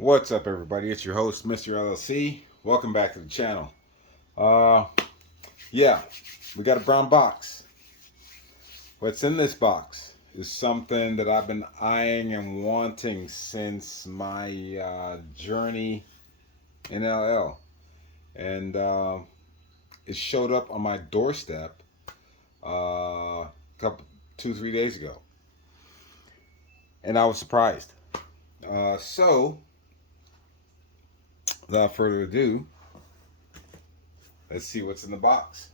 What's up, everybody? It's your host, Mr. LLC. Welcome back to the channel. Uh, yeah, we got a brown box. What's in this box is something that I've been eyeing and wanting since my journey in LL, and it showed up on my doorstep couple 2-3 days ago, and I was surprised. So, without further ado, let's see what's in the box.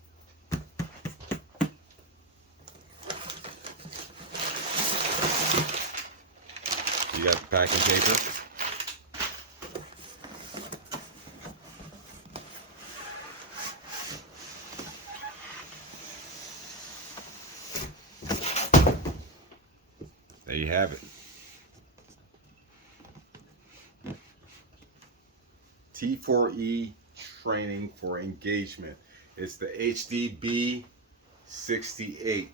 You got the packing paper. There you have it. T4E training for engagement. It's the HDB68.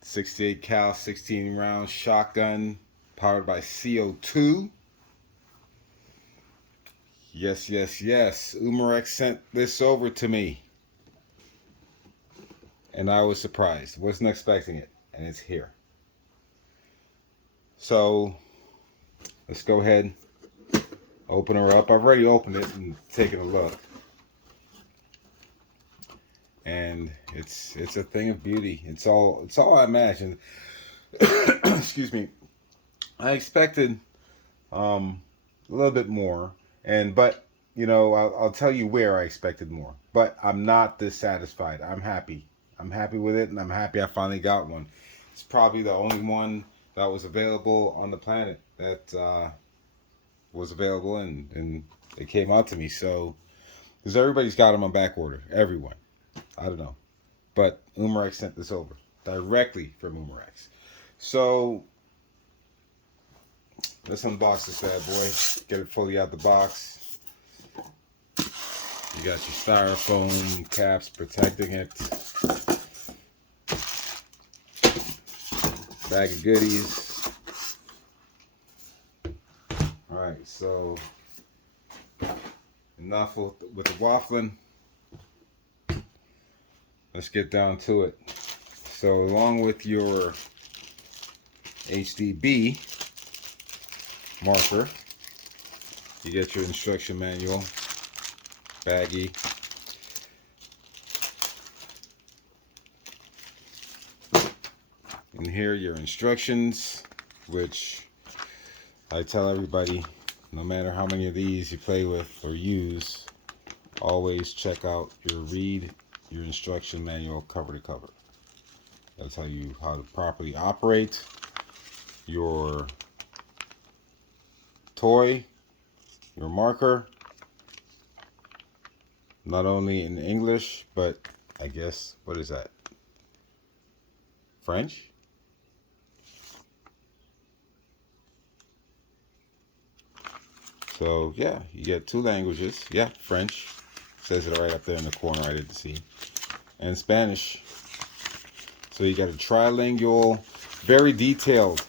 68 cal, 16 round shotgun powered by CO2. Yes, yes, yes. Umarex sent this over to me. And I was surprised. Wasn't expecting it. And it's here. So, let's go ahead. Open her up. I've already opened it and taken a look. And it's a thing of beauty. It's all I imagined. Excuse me. I expected a little bit more, but you know, I'll tell you where I expected more. But I'm not dissatisfied. I'm happy. I'm happy with it, and I'm happy I finally got one. It's probably the only one that was available on the planet that was available, and it came out to me. So, because everybody's got them on back order, everyone. I don't know, but Umarex sent this over directly from Umarex. So let's unbox this bad boy. Get it fully out the box. You got your styrofoam caps protecting it. Bag of goodies. All right, so enough with the waffling. Let's get down to it. So along with your HDB marker, you get your instruction manual, baggie. And here your instructions, which I tell everybody, no matter how many of these you play with or use, always check out your instruction manual cover to cover. That'll tell you how to properly operate your toy, your marker, not only in English, but I guess, what is that? French? So yeah, you get 2 languages. Yeah, French. Says it right up there in the corner, I didn't see. And Spanish. So you got a trilingual, very detailed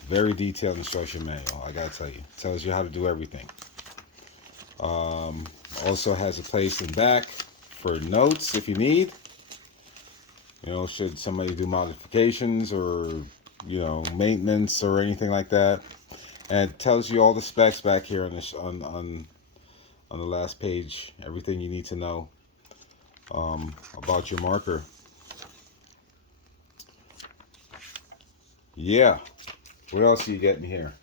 instruction manual, I gotta tell you. It tells you how to do everything. Also has a place in back for notes if you need. You know, should somebody do modifications or, you know, maintenance or anything like that. And it tells you all the specs back here on this on the last page. Everything you need to know about your marker. Yeah. What else are you getting here?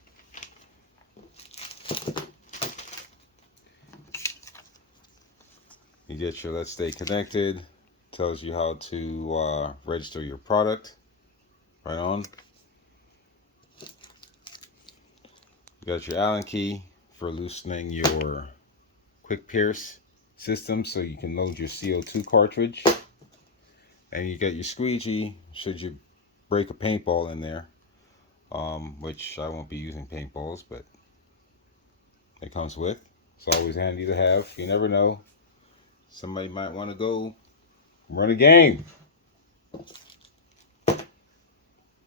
You get your Let's Stay Connected. Tells you how to register your product. Right on. You got your Allen key for loosening your quick pierce system so you can load your CO2 cartridge. And you got your squeegee should you break a paintball in there. Which I won't be using paintballs, but it comes with. It's always handy to have. You never know. Somebody might want to go run a game.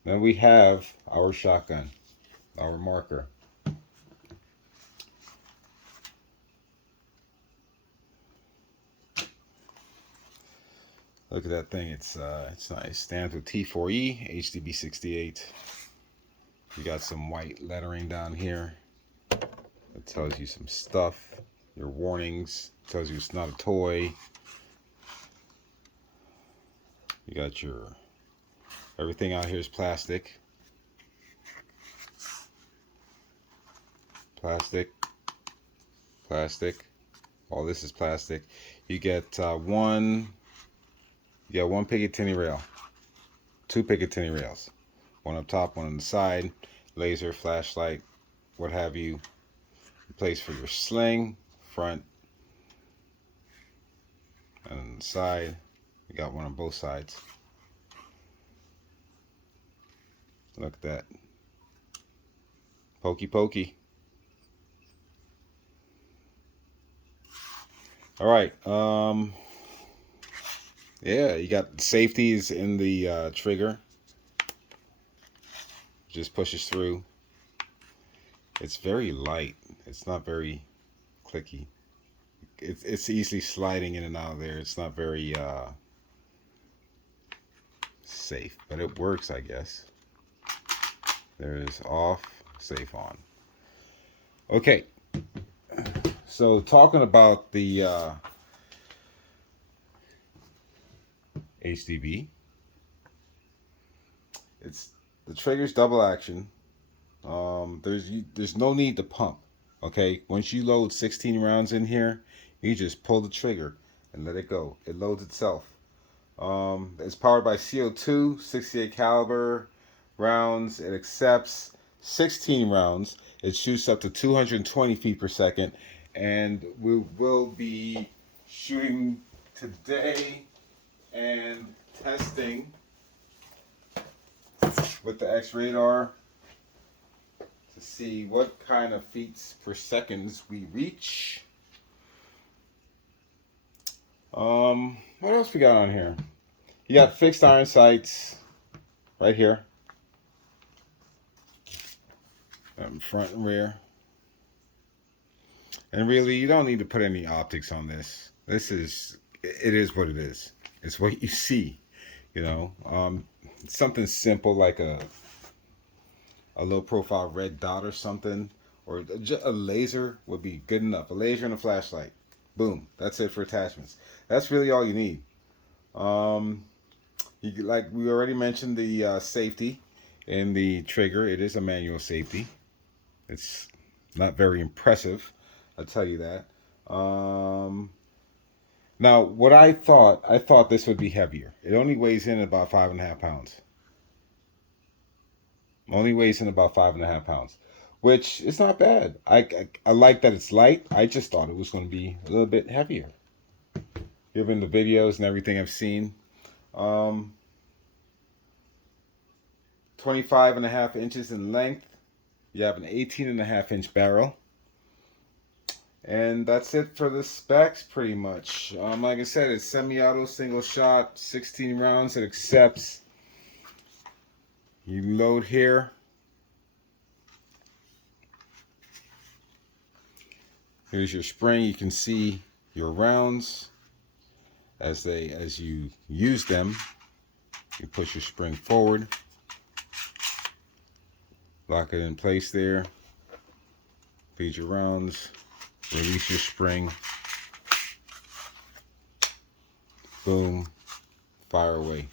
Then we have our shotgun, our marker. Look at that thing. It's nice. Stands with T4E, HDB68. You got some white lettering down here. It tells you some stuff. Your warnings. It tells you it's not a toy. You got your... Everything out here is plastic. Plastic. Plastic. All this is plastic. You get one Picatinny rail. 2 Picatinny rails. One up top, one on the side. Laser, flashlight, what have you. Place for your sling, front and on the side. You got one on both sides. Look at that. Pokey pokey. All right. Yeah, you got safeties in the trigger. Just pushes through. It's very light. It's not very clicky. It's easily sliding in and out of there. It's not very safe, but it works, I guess. There's off, safe on. Okay. So talking about the HDB, the trigger's double action. There's no need to pump. Okay, once you load 16 rounds in here, you just pull the trigger and let it go. It loads itself. It's powered by CO2, 68 caliber rounds. It accepts 16 rounds. It shoots up to 220 feet per second, and we will be shooting today and testing with the X radar to see what kind of feet per seconds we reach. What else we got on here? You got fixed iron sights right here, front and rear. And really, you don't need to put any optics on this. It is what it is. It's what you see, you know. Something simple like a low profile red dot or something, or just a laser would be good enough. A laser and a flashlight. Boom. That's it for attachments. That's really all you need. Like we already mentioned, the safety in the trigger. It is a manual safety. It's not very impressive, I'll tell you that. Now, what I thought this would be heavier. It only weighs in about 5.5 pounds. Only weighs in about 5.5 pounds, which is not bad. I like that it's light. I just thought it was going to be a little bit heavier, given the videos and everything I've seen. 25.5 inches in length. You have an 18.5 inch barrel. And that's it for the specs, pretty much. Like I said, it's semi-auto, single shot, 16 rounds. It accepts. You load here. Here's your spring. You can see your rounds as you use them. You push your spring forward. Lock it in place there. Feed your rounds. Release your spring. Boom. Fire away.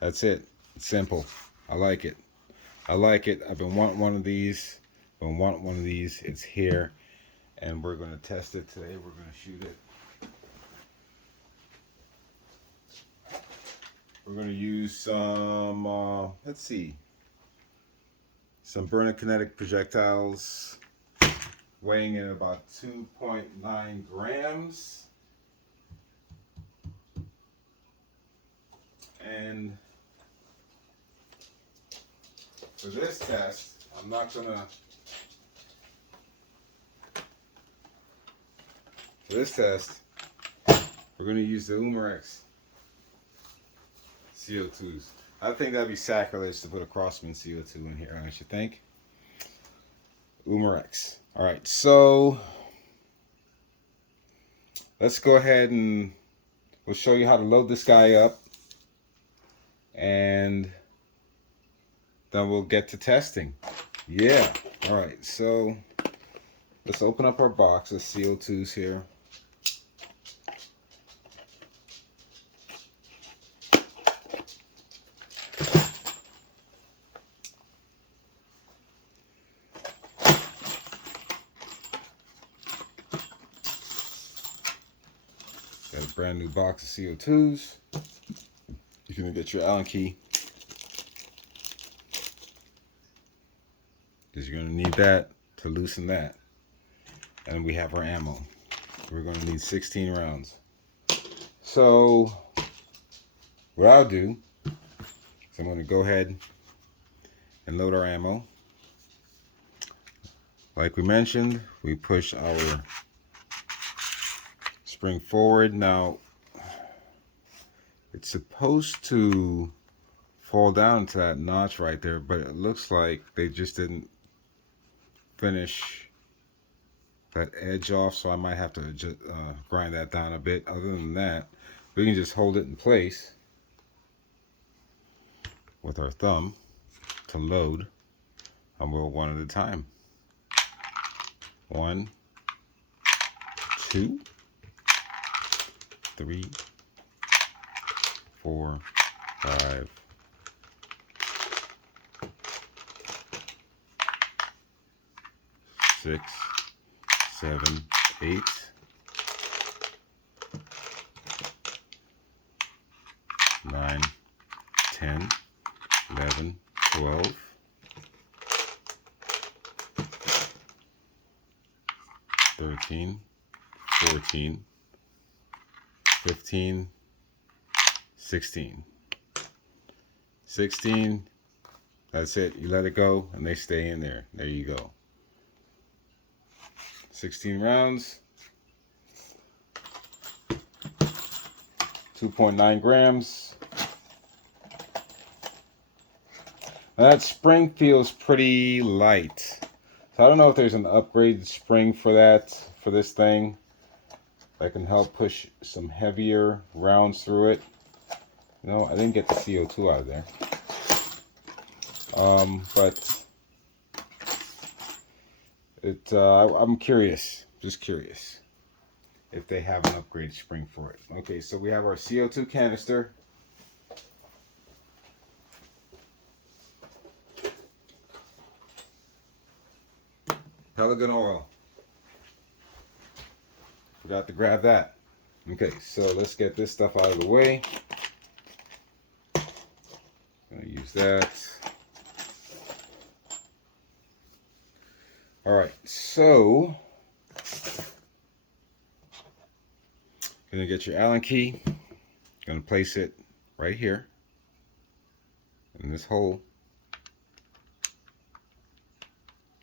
That's it. It's simple. I like it. I like it. I've been wanting one of these. It's here. And we're going to test it today. We're going to shoot it. We're going to use some, let's see, some burner kinetic projectiles weighing in about 2.9 grams. And for this test, I'm not gonna, we're gonna use the umarex CO2s. I think that'd be sacrilege to put a Crossman CO2 in here, don't you think? umarex. All right, so let's go ahead and we'll show you how to load this guy up, and then we'll get to testing. Yeah. All right. So let's open up our box of CO2s here. Got a brand new box of CO2s. You're going to get your Allen key, because you're going to need that to loosen that. And we have our ammo. We're going to need 16 rounds. So what I'll do is I'm going to go ahead and load our ammo. Like we mentioned, we push our spring forward. Now, it's supposed to fall down to that notch right there, but it looks like they just didn't finish that edge off, so I might have to just grind that down a bit. Other than that, we can just hold it in place with our thumb to load, and we'll one at a time. 1, 2, 3, 4, 5, 6, 7, 8, 9, 10, 11, 12, 13, 14, 15, 16. 16, that's it. You let it go and they stay in there. There you go. 16 rounds, 2.9 grams. Now that spring feels pretty light. So I don't know if there's an upgraded spring for that, for this thing, that can help push some heavier rounds through it. No, I didn't get the CO2 out of there. But I'm curious, just curious, if they have an upgraded spring for it. Okay, so we have our CO2 canister. Pelican oil. Forgot to grab that. Okay, so let's get this stuff out of the way. Gonna use that. All right, so gonna get your Allen key. Gonna place it right here in this hole,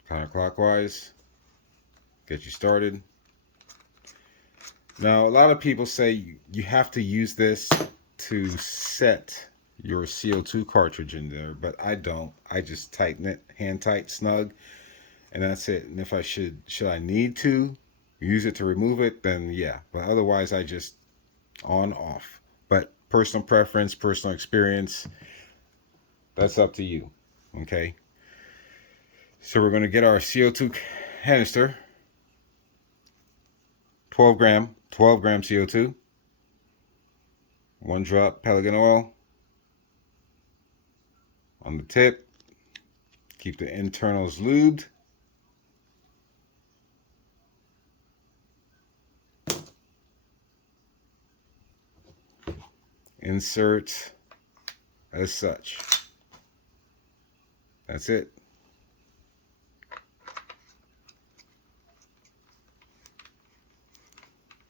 counterclockwise. Get you started. Now, a lot of people say you have to use this to set your CO2 cartridge in there, but I don't. I just tighten it, hand tight, snug, and that's it. And if I should I need to use it to remove it, then yeah. But otherwise, I just on, off. But personal preference, personal experience, that's up to you. Okay. So we're going to get our CO2 canister. 12 gram CO2. 1 drop Pelican oil on the tip. Keep the internals lubed. Insert as such. That's it.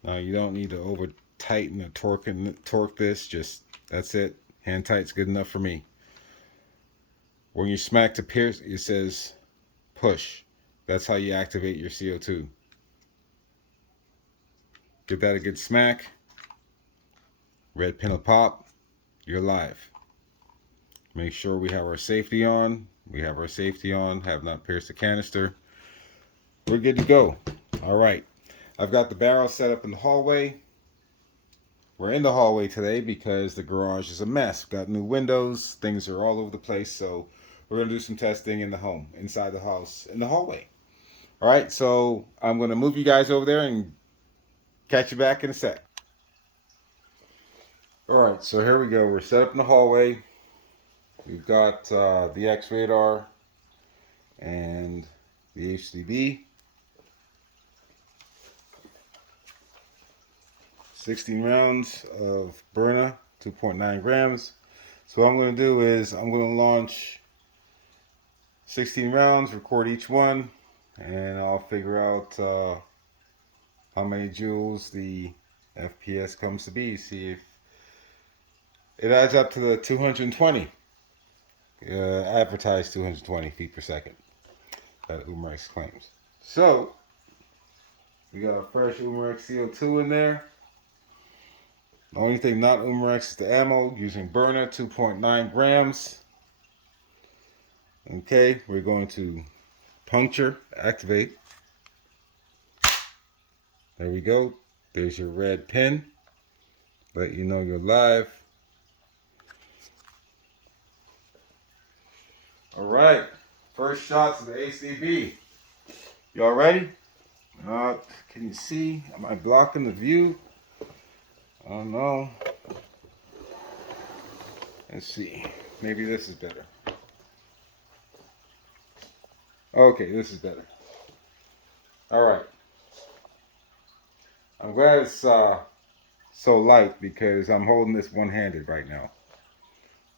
Now you don't need to over tighten or torque this. Just that's it. Hand tight's good enough for me. When you smack to pierce, it says push. That's how you activate your CO2. Give that a good smack. Red pin will pop. You're live. Make sure we have our safety on. We have our safety on. Have not pierced the canister. We're good to go. All right. I've got the barrel set up in the hallway. we're in the hallway today because the garage is a mess. We've got new windows, things are all over the place, so we're gonna do some testing in the home, inside the house, in the hallway. All right, so I'm gonna move you guys over there and catch you back in a sec. All right, so here we go. We're set up in the hallway. We've got the X radar and the HDB. 16 rounds of Burner, 2.9 grams. So what I'm going to do is I'm going to launch 16 rounds, record each one, and I'll figure out how many joules the FPS comes to be. See if it adds up to the 220. Advertised 220 feet per second that Umarex claims. So we got a fresh Umarex CO2 in there. The only thing not umarex is the ammo, using Burner, 2.9 grams. Okay, we're going to puncture, activate. There we go. There's your red pin. Let you know you're live. All right, first shots of the HDB. Y'all ready? Can you see? Am I blocking the view? I don't know. Let's see. Maybe this is better. Okay, this is better. All right. I'm glad it's so light because I'm holding this one-handed right now.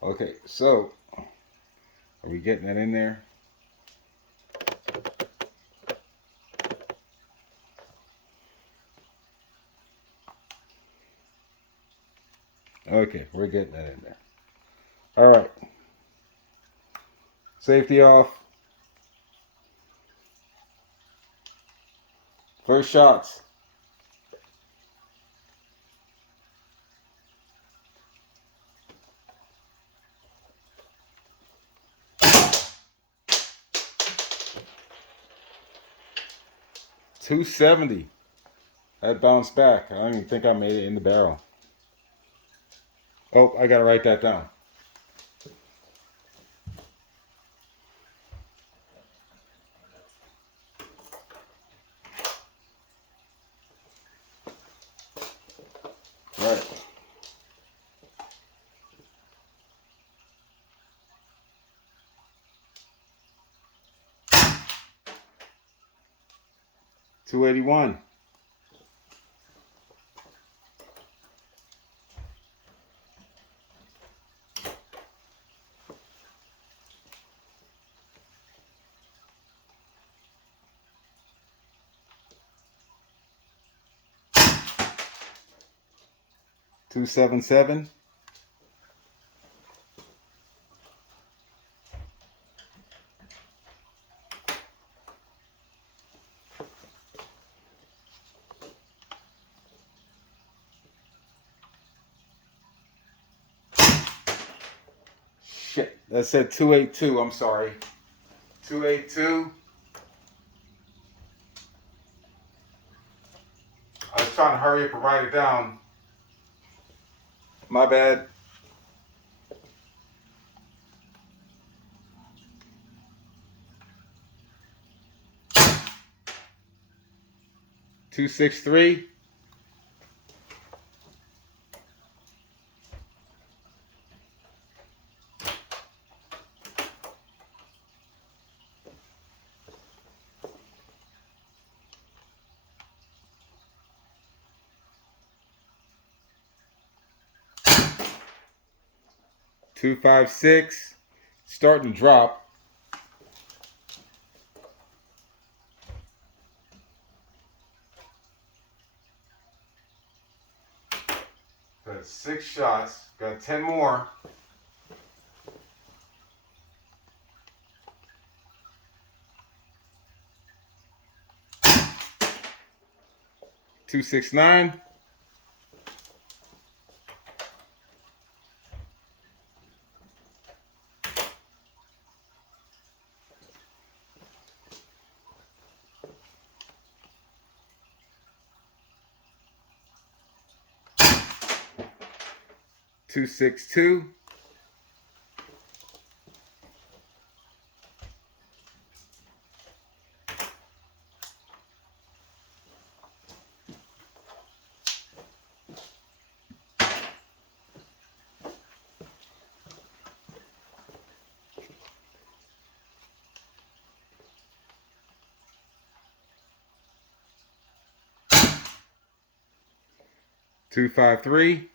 Okay, so are we getting that in there? Okay, we're getting that in there. All right. Safety off. First shots. .270. That bounced back. I don't even think I made it in the barrel. Oh, I gotta write that down. All right. .281. .277. Shit, that said 282. I'm sorry. 282. I was trying to hurry up and write it down. My bad. .263. .256. Starting to drop. Got 6 shots. Got 10 more. .269. 262. 253.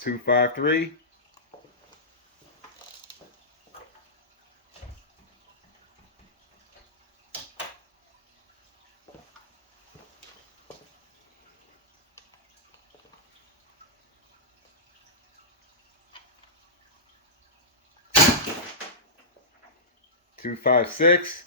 253. 256.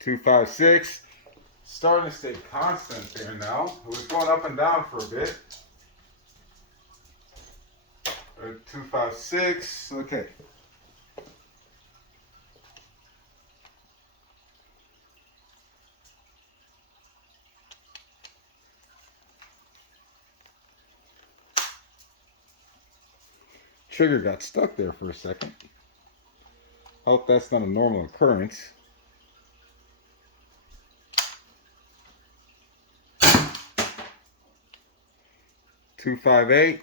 256. Starting to stay constant there now. It was going up and down for a bit. 256. Okay. Trigger got stuck there for a second. Hope that's not a normal occurrence. 258.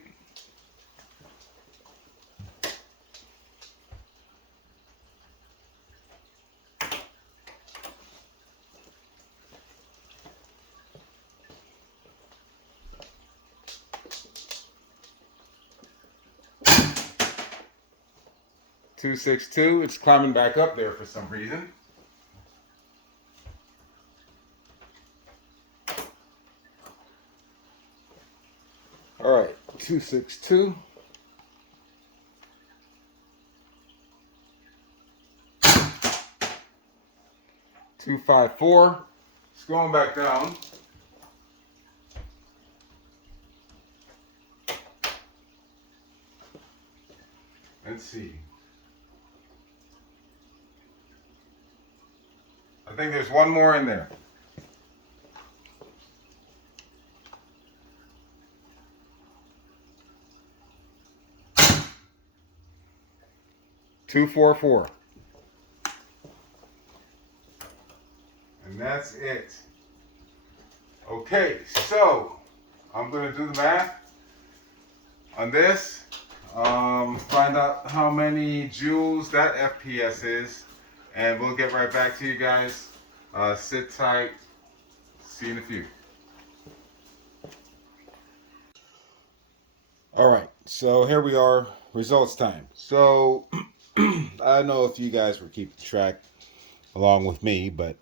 262. It's climbing back up there for some reason. All right, 262. 254. It's going back down. Let's see. I think there's one more in there. $244. And that's it. Okay, so I'm going to do the math on this. Find out how many joules that FPS is, and we'll get right back to you guys. Sit tight. See you in a few. All right, so here we are, results time. So I don't know if you guys were keeping track along with me, but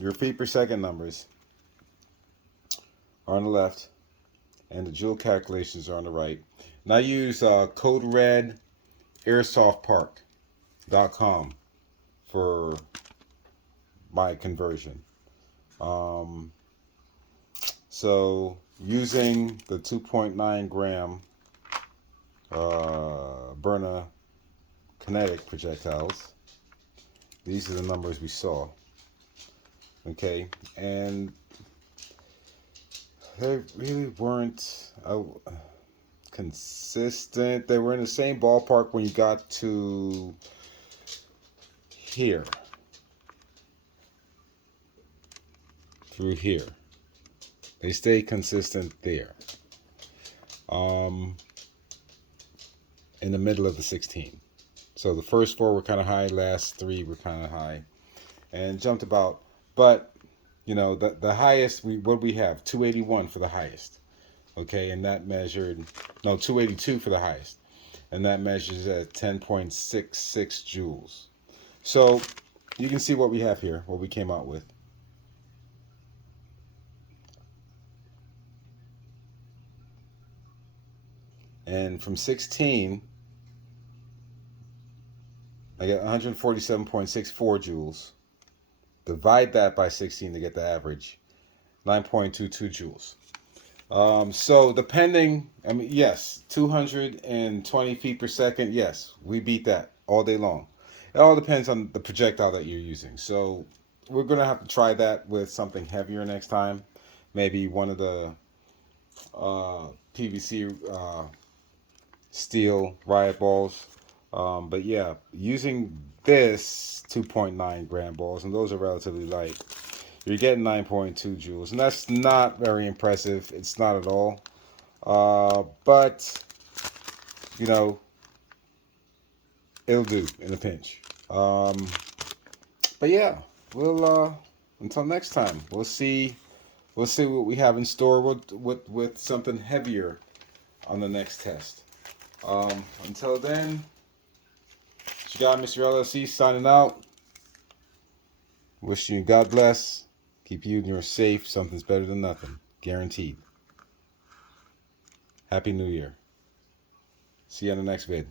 your feet per second numbers are on the left, and the joule calculations are on the right. And I use code red airsoftpark.com for my conversion. So using the 2.9 gram Burna kinetic projectiles, these are the numbers we saw. Okay, and they really weren't consistent. They were in the same ballpark when you got to here, through here. They stay consistent there. In the middle of the 16. So the first four were kind of high, last three were kind of high, and jumped about. But you know, the highest, what we have, 281 for the highest. Okay, and that measured, no, 282 for the highest, and that measures at 10.66 joules. So you can see what we have here, what we came out with. And from 16, I get 147.64 joules. Divide that by 16 to get the average. 9.22 joules. So depending, I mean, yes, 220 feet per second, yes, we beat that all day long. It all depends on the projectile that you're using. So we're going to have to try that with something heavier next time. Maybe one of the PVC steel riot balls. But yeah, using this 2.9 gram balls, and those are relatively light, you're getting 9.2 joules, and that's not very impressive. It's not at all. But you know, it'll do in a pinch. But yeah, we'll until next time. We'll see what we have in store with something heavier on the next test. Until then, it's your guy, Mr. LLC, signing out. Wishing you God bless. Keep you and yours safe. Something's better than nothing. Guaranteed. Happy New Year. See you on the next vid.